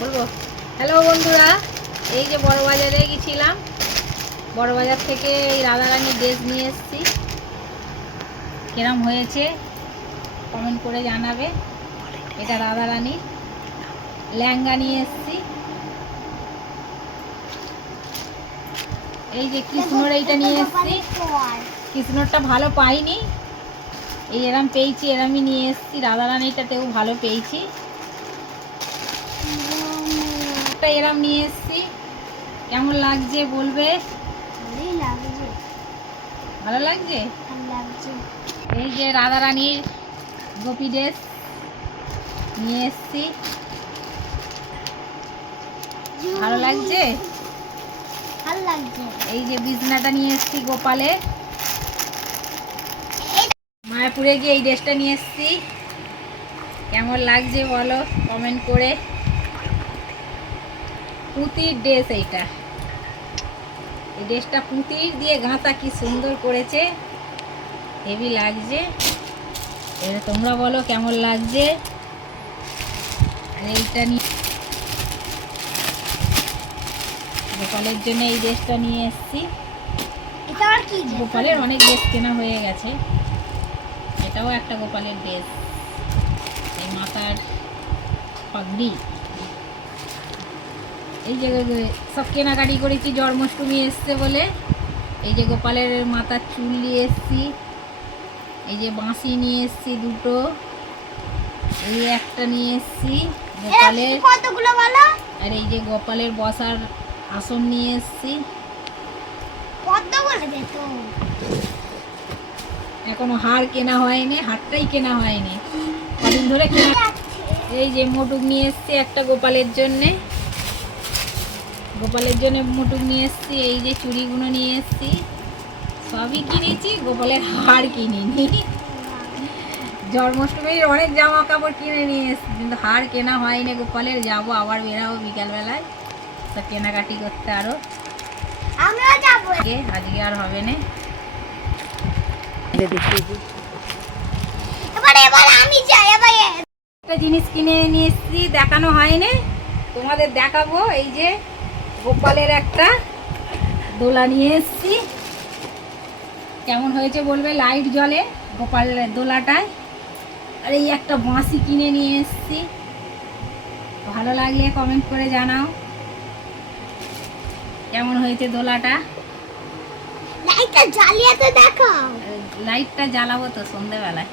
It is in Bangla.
বলবো হ্যালো বন্ধুরা, এই যে বড় বাজারে গেছিলাম, বড় বাজার থেকে এই রাধারানীর ড্রেস নিয়ে এসেছি। কিরম হয়েছে কমেন্ট করে জানাবে। এটা রাধারানীর লেহেঙ্গা নিয়ে এসেছি। এই যে কৃষ্ণর এইটা নিয়ে এসেছি। কৃষ্ণরটা ভালো পাইনি, এই এরম পেয়েছি, এরমই নিয়ে এসেছি। রাধারানীটাতেও ভালো পেয়েছি, এরম নিয়ে এসেছি। কেমন লাগছে বলবে। ভালো লাগছে। এই যে রাধারানীর গোপী ড্রেস নিয়ে এসেছি, ভালো লাগছে। এই যে বিছনাটা নিয়ে এসেছি গোপালে। মায়াপুরে গিয়ে এই ড্রেসটা নিয়ে এসেছি। কেমন লাগছে বলো কমেন্ট করে। পুঁতির ড্রেস এইটা, এই ড্রেসটা পুঁতির দিয়ে গাঁথা, কি সুন্দর করেছে, হেভি লাগছে। এবার তোমরা বলো কেমন লাগছে। আর এইটা নিয়ে গোপালের জন্য এই ড্রেসটা নিয়ে এসেছি। গোপালের অনেক ড্রেস কেনা হয়ে গেছে, এটাও একটা গোপালের ড্রেস। এই মাথার পাগড়ি, এই যে সব কেনাকাটি করেছি, জন্মাষ্টমী এসছে বলে। এই যে গোপালের মাথার চুল নিয়ে এসছি, এই যে বাঁশি নিয়ে এসছি দুটো, এই একটা নিয়ে এসছি গোপালের। আর এই যে গোপালের বসার আসন নিয়ে এসছি। এখনো হার কেনা হয়নি, হারটাই কেনা হয়নি, কদিন ধরে কেনা। এই যে মোটুক নিয়ে এসছি একটা গোপালের জন্যে, গোপালের জন্য মোটুক নিয়ে এসছি। এই যে চুড়িগুলো নিয়ে এসছি, সবই কিনেছি, গোপালের হার কিনিনি। জন্মাষ্টমীর অনেক জামা কাপড় কিনে নিয়ে এসছি, কিন্তু হার কেনা হয়নি গোপালের। যাবো আবার, বেরাবো বিকালবেলায় তো কেনাকাটি করতে। আরো আজকে আর হবে না। একটা জিনিস কিনে নিয়ে এসছি, দেখানো হয়নি, তোমাদের দেখাবো। এই যে গোপালের একটা দোলা নিয়ে এসছি, কেমন হয়েছে বলবে। লাইট জ্বলে গোপালের দোলাটায়। আর এই একটা বাঁশি কিনে নিয়ে এসছি, ভালো লাগলে কমেন্ট করে জানাও কেমন হয়েছে দোলাটা। লাইটটা জ্বালিয়ে তো দেখাও। লাইটটা জ্বালাবো তো সন্ধ্যেবেলায়।